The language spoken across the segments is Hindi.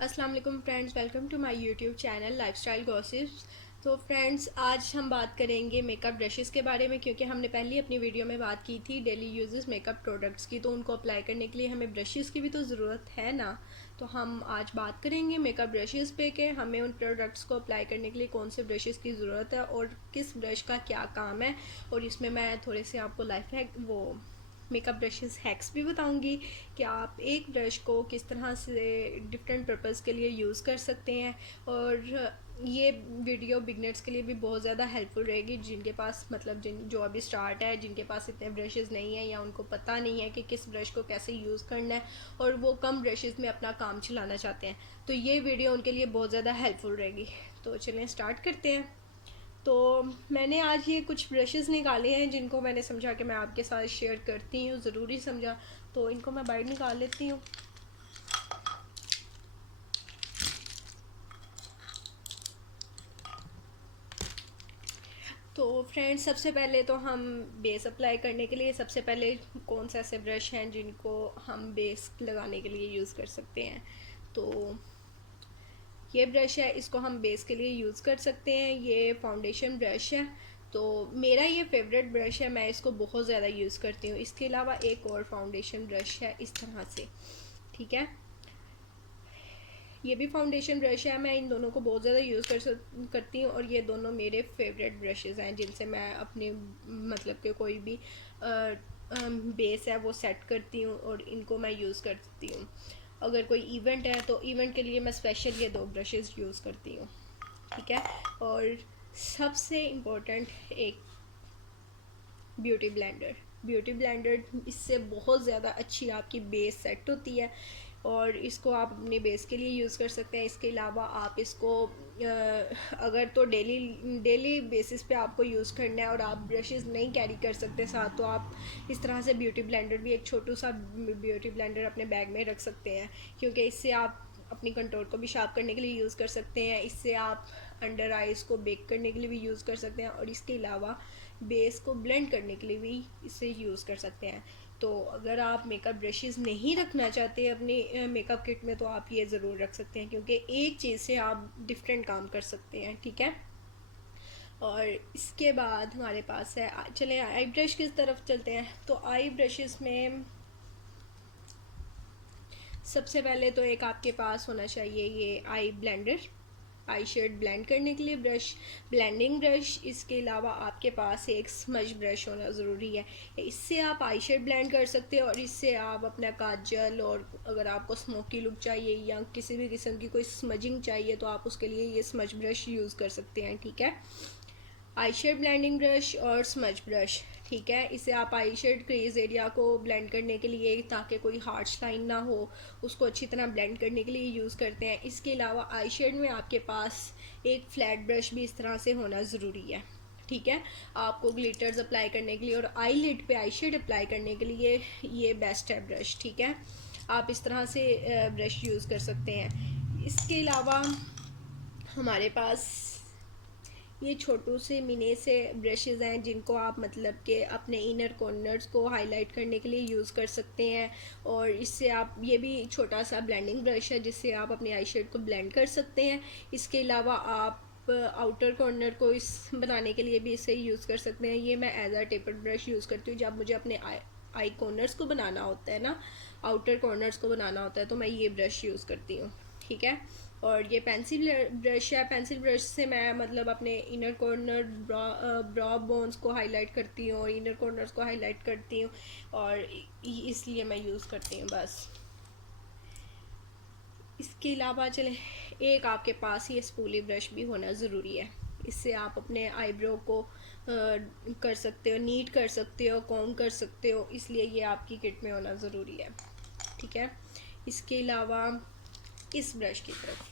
अस्सलाम वालेकुम friends, welcome to my YouTube channel lifestyle gossips. तो फ्रेंड्स, आज हम बात करेंगे मेकअप ब्रशेस के बारे में, क्योंकि हमने पहले अपनी वीडियो में बात की थी डेली यूजेस मेकअप प्रोडक्ट्स की, तो उनको अप्लाई करने के लिए हमें ब्रशेस की भी तो ज़रूरत है ना। तो हम आज बात करेंगे मेकअप ब्रशेस पे कि हमें उन प्रोडक्ट्स को अप्लाई करने के लिए कौन से ब्रशेस की ज़रूरत है और किस ब्रश का क्या काम है। और इसमें मैं थोड़े से आपको life hack makeup brushes hacks भी बताऊंगी कि आप एक ब्रश को किस तरह से डिफरेंट पर्पस के लिए यूज़ कर सकते हैं। और ये वीडियो बिगनर्स के लिए भी बहुत ज़्यादा हेल्पफुल रहेगी, जिनके पास जो अभी स्टार्ट है, जिनके पास इतने ब्रशेस नहीं है या उनको पता नहीं है कि किस ब्रश को कैसे यूज़ करना है और वो कम ब्रशेस में अपना काम चलाना चाहते हैं। तो ये वीडियो उनके लिए बहुत ज़्यादा हेल्पफुल रहेगी। तो चलें स्टार्ट करते हैं। तो मैंने आज ये कुछ ब्रशेस निकाले हैं जिनको मैंने समझा कि मैं आपके साथ शेयर करती हूँ, ज़रूरी समझा। तो इनको मैं बाहर निकाल लेती हूँ। तो फ्रेंड्स, सबसे पहले तो हम बेस अप्लाई करने के लिए सबसे पहले कौन से ऐसे ब्रश हैं जिनको हम बेस लगाने के लिए यूज़ कर सकते हैं। तो ये ब्रश है, इसको हम बेस के लिए यूज़ कर सकते हैं। ये फाउंडेशन ब्रश है। तो मेरा ये फेवरेट ब्रश है, मैं इसको बहुत ज़्यादा यूज़ करती हूँ। इसके अलावा एक और फाउंडेशन ब्रश है इस तरह से, ठीक है। ये भी फाउंडेशन ब्रश है, मैं इन दोनों को बहुत ज़्यादा यूज़ करती हूँ। और ये दोनों मेरे फेवरेट ब्रशेस हैं जिनसे मैं अपने कि कोई भी बेस है वो सेट करती हूँ और इनको मैं यूज़ करती हूँ। अगर कोई इवेंट है तो इवेंट के लिए मैं स्पेशल ये दो ब्रशेस यूज़ करती हूँ, ठीक है। और सबसे इम्पोर्टेंट एक ब्यूटी ब्लेंडर इससे बहुत ज़्यादा अच्छी आपकी बेस सेट होती है और इसको आप अपने बेस के लिए यूज़ कर सकते हैं। इसके अलावा आप इसको अगर तो डेली बेसिस पे आपको यूज़ करना है और आप ब्रशेस नहीं कैरी कर सकते साथ, तो आप इस तरह से ब्यूटी ब्लेंडर भी, एक छोटू सा ब्यूटी ब्लेंडर अपने बैग में रख सकते हैं, क्योंकि इससे आप अपनी कंटोर को भी शार्प करने के लिए यूज़ कर सकते हैं। इससे आप अंडर आइज़ को बेक करने के लिए भी यूज़ कर सकते हैं और इसके अलावा बेस को ब्लेंड करने के लिए भी इसे यूज़ कर सकते हैं। तो अगर आप मेकअप ब्रशेस नहीं रखना चाहते अपने मेकअप किट में, तो आप ये ज़रूर रख सकते हैं, क्योंकि एक चीज़ से आप डिफरेंट काम कर सकते हैं, ठीक है। और इसके बाद हमारे पास है, चले आई ब्रश की तरफ चलते हैं। तो आई ब्रशेस में सबसे पहले तो एक आपके पास होना चाहिए ये आई ब्लेंडर, आई शेड ब्लेंड करने के लिए ब्रश, ब्लेंडिंग ब्रश। इसके अलावा आपके पास एक स्मज ब्रश होना ज़रूरी है। इससे आप आई शेड ब्लेंड कर सकते हो और इससे आप अपना काजल, और अगर आपको स्मोकी लुक चाहिए या किसी भी किस्म की कोई स्मजिंग चाहिए तो आप उसके लिए ये स्मज ब्रश यूज़ कर सकते हैं, ठीक है। आई शेड ब्लेंडिंग ब्रश और स्मज ब्रश, ठीक है। इसे आप आई शेड क्रीज एरिया को ब्लेंड करने के लिए, ताकि कोई हार्श लाइन ना हो, उसको अच्छी तरह ब्लेंड करने के लिए यूज़ करते हैं। इसके अलावा आई शेड में आपके पास एक फ्लैट ब्रश भी इस तरह से होना ज़रूरी है, ठीक है। आपको ग्लिटर्स अप्लाई करने के लिए और आई लिड पे आई शेड अप्लाई करने के लिए ये बेस्ट है ब्रश, ठीक है। आप इस तरह से ब्रश यूज़ कर सकते हैं। इसके अलावा हमारे पास ये छोटू से मिनी से ब्रशेज़ हैं जिनको आप के अपने इनर कॉर्नर्स को हाईलाइट करने के लिए यूज़ कर सकते हैं। और इससे आप, ये भी छोटा सा ब्लेंडिंग ब्रश है जिससे आप अपने आई शेड को ब्लेंड कर सकते हैं। इसके अलावा आप आउटर कॉर्नर को इस बनाने के लिए भी इसे यूज़ कर सकते हैं। ये मैं as a taper brush use करती हूँ जब मुझे अपने आई कॉर्नर्स को बनाना होता है ना, आउटर कॉर्नर्स को बनाना होता है, तो मैं ये ब्रश यूज़ करती हूँ, ठीक है। और ये पेंसिल ब्रश है, पेंसिल ब्रश से मैं अपने इनर कॉर्नर ब्रॉ बोन्स को हाईलाइट करती हूँ और इनर कॉर्नर्स को हाईलाइट करती हूँ, और इसलिए मैं यूज़ करती हूँ बस। इसके अलावा चले, एक आपके पास ये स्पूली ब्रश भी होना ज़रूरी है। इससे आप अपने आईब्रो को कर सकते हो, नीट कर सकते हो, कॉम कर सकते हो, इसलिए ये आपकी किट में होना ज़रूरी है, ठीक है। इसके अलावा इस ब्रश की तरफ,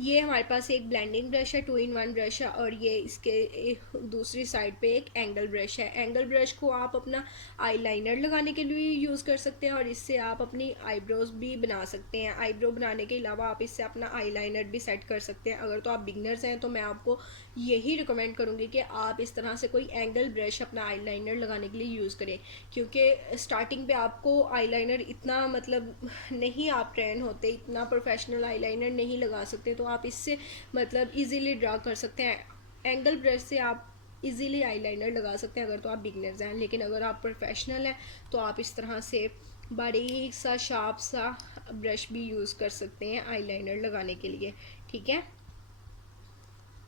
ये हमारे पास एक ब्लेंडिंग ब्रश है, 2 in 1 ब्रश है, और ये इसके दूसरी साइड पे एक एंगल ब्रश है। एंगल ब्रश को आप अपना आईलाइनर लगाने के लिए यूज़ कर सकते हैं और इससे आप अपनी आईब्रोज भी बना सकते हैं। आईब्रो बनाने के अलावा आप इससे अपना आईलाइनर भी सेट कर सकते हैं। अगर तो आप बिगनर्स हैं तो मैं आपको यही रिकमेंड करूँगी कि आप इस तरह से कोई एंगल ब्रश अपना आईलाइनर लगाने के लिए यूज़ करें, क्योंकि स्टार्टिंग पे आपको आईलाइनर इतना मतलब नहीं आप ट्रेन होते, इतना प्रोफेशनल आईलाइनर नहीं लगा सकते, तो आप इससे मतलब इजीली ड्रा कर सकते हैं। एंगल ब्रश से आप इजीली आईलाइनर लगा सकते हैं अगर तो आप बिगनर्स हैं, लेकिन अगर आप प्रोफेशनल हैं तो आप इस तरह से बारीक सा शार्प सा ब्रश भी यूज़ कर सकते हैं आईलाइनर लगाने के लिए। ठीक है,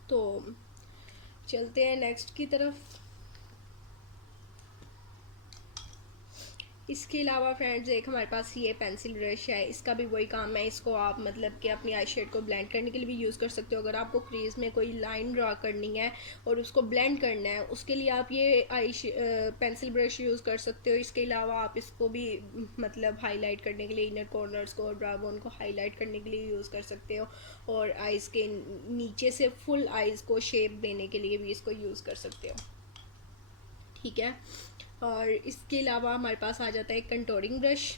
तो चलते हैं नेक्स्ट की तरफ। इसके अलावा फ्रेंड्स एक हमारे पास ये पेंसिल ब्रश है, इसका भी वही काम है। इसको आप मतलब कि अपनी आई शेड को ब्लेंड करने के लिए भी यूज़ कर सकते हो। अगर आपको क्रीज में कोई लाइन ड्रा करनी है और उसको ब्लेंड करना है, उसके लिए आप ये पेंसिल ब्रश यूज़ कर सकते हो। इसके अलावा आप इसको भी मतलब हाईलाइट करने के लिए इनर कॉर्नर्स को और ब्रा बोन को हाईलाइट करने के लिए यूज़ कर सकते हो, और आइज़ के नीचे से फुल आइज़ को शेप देने के लिए भी इसको यूज़ कर सकते हो। ठीक है, और इसके अलावा हमारे पास आ जाता है कंटोरिंग ब्रश।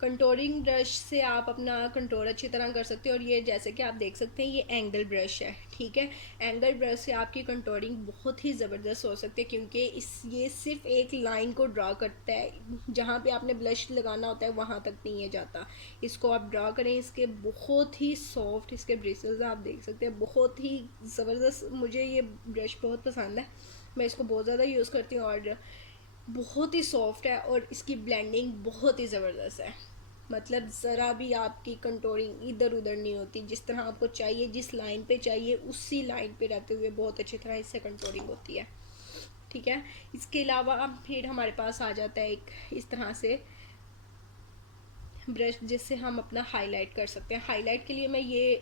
कंटोरिंग ब्रश से आप अपना कंटोर अच्छी तरह कर सकते हो, और ये जैसे कि आप देख सकते हैं ये एंगल ब्रश है। ठीक है, एंगल ब्रश से आपकी कंटोरिंग बहुत ही ज़बरदस्त हो सकती है, क्योंकि ये सिर्फ एक लाइन को ड्रा करता है, जहाँ पे आपने ब्लश लगाना होता है वहाँ तक नहीं है जाता। इसको आप ड्रा करें, इसके बहुत ही सॉफ्ट इसके ब्रिसल्स आप देख सकते हैं, बहुत ही ज़बरदस्त। मुझे ये ब्रश बहुत पसंद है, मैं इसको बहुत ज़्यादा यूज़ करती हूँ, और बहुत ही सॉफ्ट है और इसकी ब्लेंडिंग बहुत ही ज़बरदस्त है। मतलब ज़रा भी आपकी कंटोरिंग इधर उधर नहीं होती, जिस तरह आपको चाहिए, जिस लाइन पे चाहिए उसी लाइन पे रहते हुए बहुत अच्छी तरह इससे कंटोरिंग होती है। ठीक है, इसके अलावा अब फिर हमारे पास आ जाता है एक इस तरह से ब्रश, जिससे हम अपना हाईलाइट कर सकते हैं। हाईलाइट के लिए मैं ये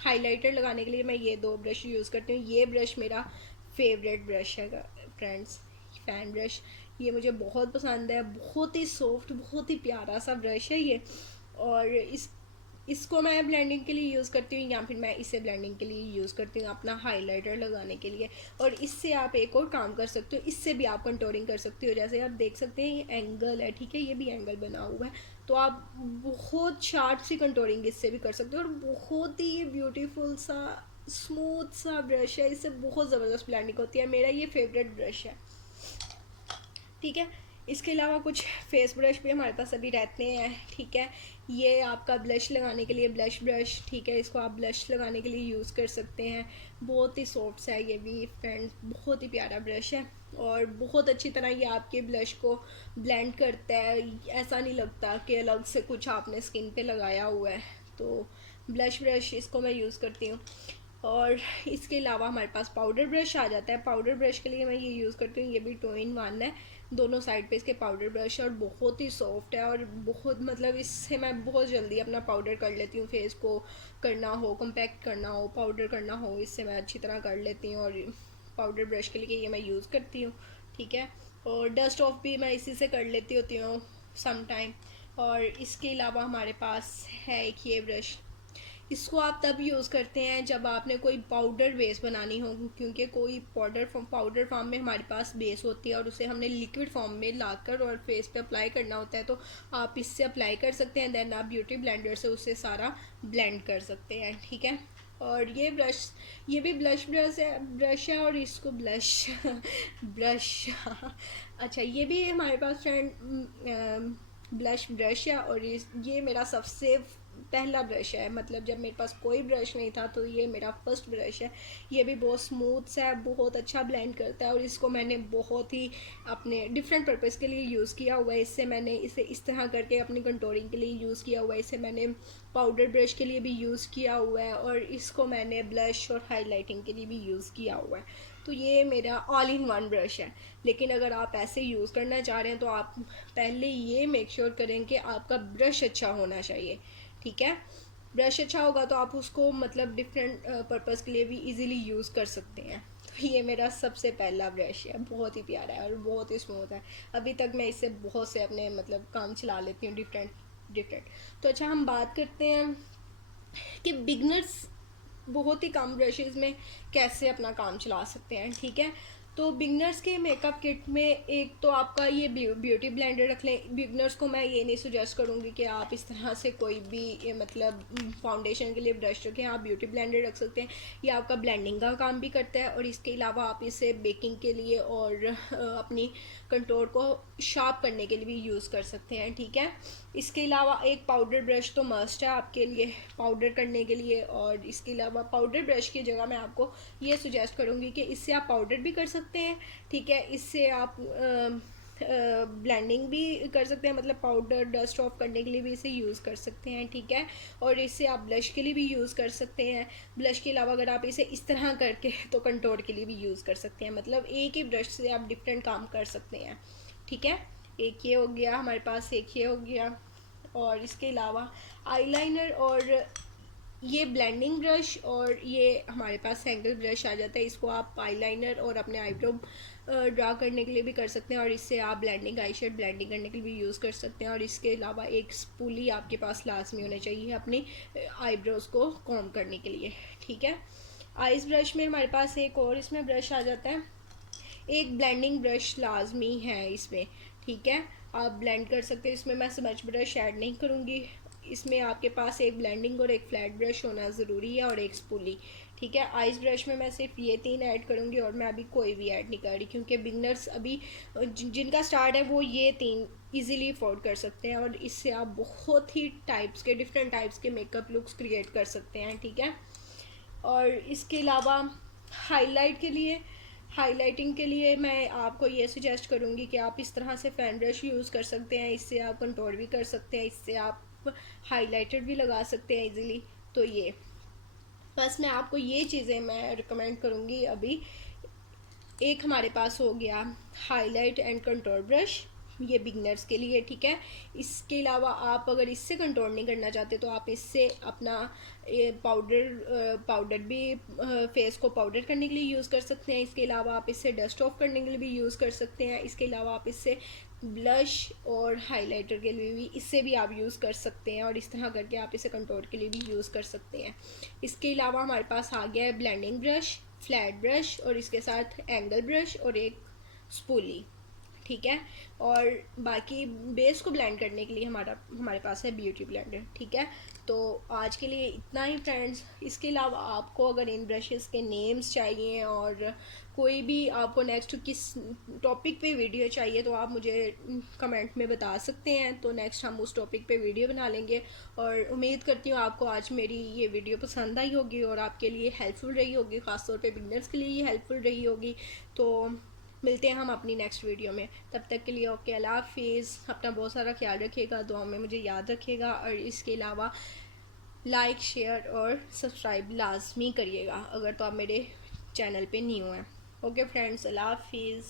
हाईलाइटर लगाने के लिए मैं ये दो ब्रश यूज़ करती हूँ। ये ब्रश मेरा फेवरेट ब्रश है फ्रेंड्स, फैन ब्रश। ये मुझे बहुत पसंद है, बहुत ही सॉफ्ट, बहुत ही प्यारा सा ब्रश है ये। और इसको मैं ब्लेंडिंग के लिए यूज़ करती हूँ, या फिर मैं इसे ब्लेंडिंग के लिए यूज़ करती हूँ अपना हाइलाइटर लगाने के लिए। और इससे आप एक और काम कर सकते हो, इससे भी आप कंटोरिंग कर सकते हो। जैसे आप देख सकते हैं ये एंगल है, ठीक है, ये भी एंगल बना हुआ है, तो आप बहुत शार्प सी कंटोरिंग इससे भी कर सकते हो। और बहुत ही ब्यूटीफुल सा स्मूथ सा ब्रश है, इससे बहुत ज़बरदस्त ब्लेंडिंग होती है। मेरा ये फेवरेट ब्रश है। ठीक है, इसके अलावा कुछ फेस ब्रश भी हमारे पास अभी रहते हैं। ठीक है, ये आपका ब्लश लगाने के लिए ब्लश ब्रश, ठीक है, इसको आप ब्लश लगाने के लिए यूज़ कर सकते हैं। बहुत ही सॉफ्ट है ये भी फ्रेंड्स, बहुत ही प्यारा ब्रश है, और बहुत अच्छी तरह ये आपके ब्लश को ब्लेंड करता है। ऐसा नहीं लगता कि अलग से कुछ आपने स्किन पे लगाया हुआ है। तो ब्लश ब्रश इसको मैं यूज़ करती हूँ। और इसके अलावा हमारे पास पाउडर ब्रश आ जाता है। पाउडर ब्रश के लिए मैं ये यूज़ करती हूँ, ये भी 2 in 1 है, दोनों साइड पे इसके पाउडर ब्रश, और बहुत ही सॉफ्ट है, और बहुत मतलब इससे मैं बहुत जल्दी अपना पाउडर कर लेती हूँ। फेस को करना हो, कम्पैक्ट करना हो, पाउडर करना हो, इससे मैं अच्छी तरह कर लेती हूँ, और पाउडर ब्रश के लिए ये मैं यूज़ करती हूँ। ठीक है, और डस्ट ऑफ भी मैं इसी से कर लेती होती हूँ सम टाइम। और इसके अलावा हमारे पास है एक ये ब्रश, इसको आप तब यूज़ करते हैं जब आपने कोई पाउडर बेस बनानी हो, क्योंकि कोई पाउडर फॉर्म में हमारे पास बेस होती है और उसे हमने लिक्विड फॉर्म में लाकर और फेस पे अप्लाई करना होता है, तो आप इससे अप्लाई कर सकते हैं। देन आप ब्यूटी ब्लेंडर से उसे सारा ब्लेंड कर सकते हैं। ठीक है, और ये ब्रश, ये भी ब्रश है, और इसको ब्लश ब्रश अच्छा, ये भी हमारे पास फ्रेंड ब्लश ब्रश है, और ये मेरा सबसे पहला ब्रश है। मतलब जब मेरे पास कोई ब्रश नहीं था तो ये मेरा फर्स्ट ब्रश है। ये भी बहुत स्मूथ सा है, बहुत अच्छा ब्लेंड करता है, और इसको मैंने बहुत ही अपने डिफरेंट पर्पज़ के लिए यूज़ किया हुआ है। इससे मैंने इसे इस तरह करके अपनी कंटोरिंग के लिए यूज़ किया हुआ है, इसे मैंने पाउडर ब्रश के लिए भी यूज़ किया हुआ है, और इसको मैंने ब्लश और हाईलाइटिंग के लिए भी यूज़ किया हुआ है। तो ये मेरा ऑल इन वन ब्रश है। लेकिन अगर आप ऐसे यूज़ करना चाह रहे हैं तो आप पहले ये मेक श्योर करें कि आपका ब्रश अच्छा होना चाहिए। ठीक है, ब्रश अच्छा होगा तो आप उसको मतलब डिफरेंट पर्पज़ के लिए भी इजीली यूज़ कर सकते हैं। तो ये मेरा सबसे पहला ब्रश है, बहुत ही प्यारा है और बहुत ही स्मूथ है। अभी तक मैं इससे बहुत से अपने मतलब काम चला लेती हूँ डिफरेंट। तो अच्छा, हम बात करते हैं कि बिगनर्स बहुत ही कम ब्रशेज़ में कैसे अपना काम चला सकते हैं। ठीक है, तो बिगनर्स के मेकअप किट में एक तो आपका ये ब्यूटी ब्लेंडर रख लें। बिगनर्स को मैं ये नहीं सुजेस्ट करूँगी कि आप इस तरह से कोई भी मतलब फाउंडेशन के लिए ब्रश रखें, आप ब्यूटी ब्लेंडर रख सकते हैं। ये आपका ब्लेंडिंग का काम भी करता है और इसके अलावा आप इसे बेकिंग के लिए और अपनी कंटूर को शार्प करने के लिए भी यूज़ कर सकते हैं, ठीक है। इसके अलावा एक पाउडर ब्रश तो मस्ट है आपके लिए पाउडर करने के लिए, और इसके अलावा पाउडर ब्रश की जगह मैं आपको ये सुजेस्ट करूँगी कि इससे आप पाउडर भी कर सकते हैं, ठीक है। इससे आप ब्लेंडिंग भी कर सकते हैं, मतलब पाउडर डस्ट ऑफ करने के लिए भी इसे यूज़ कर सकते हैं, ठीक है। और इससे आप ब्लश के लिए भी यूज़ कर सकते हैं। ब्लश के अलावा अगर आप इसे इस तरह करके तो कंटूर के लिए भी यूज़ कर सकते हैं, मतलब एक ही ब्रश से आप डिफरेंट काम कर सकते हैं, ठीक है। एक ये हो गया हमारे पास, एक ये हो गया, और इसके अलावा आईलाइनर और ये ब्लेंडिंग ब्रश और ये हमारे पास एंगल ब्रश आ जाता है। इसको आप आईलाइनर और अपने आईब्रो ड्रा करने के लिए भी कर सकते हैं, और इससे आप ब्लेंडिंग आई शेड ब्लेंडिंग करने के लिए भी यूज़ कर सकते हैं। और इसके अलावा एक स्पूली आपके पास लाजमी होना चाहिए अपनी आईब्रोज़ को कॉम करने के लिए, ठीक है। आइस ब्रश में हमारे पास एक और इसमें ब्रश आ जाता है, एक ब्लेंडिंग ब्रश लाजमी है इसमें, ठीक है। आप ब्लेंड कर सकते हैं, इसमें मैं स्मच ब्रश ऐड नहीं करूँगी। इसमें आपके पास एक ब्लेंडिंग और एक फ्लैट ब्रश होना ज़रूरी है और एक स्पूली, ठीक है। आइस ब्रश में मैं सिर्फ ये 3 ऐड करूँगी और मैं अभी कोई भी ऐड नहीं कर रही, क्योंकि बिगनर्स अभी जिनका स्टार्ट है वो ये 3 इजीली अफोर्ड कर सकते हैं, और इससे आप बहुत ही टाइप्स के डिफरेंट टाइप्स के मेकअप लुक्स क्रिएट कर सकते हैं, ठीक है। और इसके अलावा हाईलाइट के लिए, हाईलाइटिंग के लिए मैं आपको ये सजेस्ट करूँगी कि आप इस तरह से फैन ब्रश यूज़ कर सकते हैं। इससे आप कंटूर भी कर सकते हैं, इससे आप हाइलाइटर भी लगा सकते हैं इजीली। तो ये बस मैं आपको ये चीज़ें मैं रिकमेंड करूँगी अभी। एक हमारे पास हो गया हाईलाइट एंड कंटूर ब्रश, ये बिगनर्स के लिए, ठीक है। इसके अलावा आप अगर इससे कंटूर नहीं करना चाहते तो आप इससे अपना पाउडर भी फेस को पाउडर करने के लिए यूज़ कर सकते हैं। इसके अलावा आप इससे डस्ट ऑफ करने के लिए भी यूज़ कर सकते हैं। इसके अलावा आप इससे ब्लश और हाइलाइटर के लिए भी इससे भी आप यूज़ कर सकते हैं, और इस तरह करके आप इसे कंटूर के लिए भी यूज़ कर सकते हैं। इसके अलावा हमारे पास आ गया है ब्लेंडिंग ब्रश, फ्लैट ब्रश और इसके साथ एंगल ब्रश और एक स्पूली, ठीक है। और बाकी बेस को ब्लेंड करने के लिए हमारे पास है ब्यूटी ब्लेंडर, ठीक है। तो आज के लिए इतना ही फ्रेंड्स। इसके अलावा आपको अगर इन ब्रशेस के नेम्स चाहिए और कोई भी आपको नेक्स्ट किस टॉपिक पे वीडियो चाहिए तो आप मुझे कमेंट में बता सकते हैं, तो नेक्स्ट हम उस टॉपिक पे वीडियो बना लेंगे। और उम्मीद करती हूँ आपको आज मेरी ये वीडियो पसंद आई होगी और आपके लिए हेल्पफुल रही होगी, ख़ासतौर पे बिगनर्स के लिए ये हेल्पफुल रही होगी। तो मिलते हैं हम अपनी नेक्स्ट वीडियो में, तब तक के लिए ओके, अल्लाह हाफिज़। अपना बहुत सारा ख्याल रखिएगा, दुआ में मुझे याद रखिएगा, और इसके अलावा लाइक शेयर और सब्सक्राइब लाजमी करिएगा अगर तो आप मेरे चैनल पे न्यू हैं। ओके फ्रेंड्स, अल्लाह हाफिज़।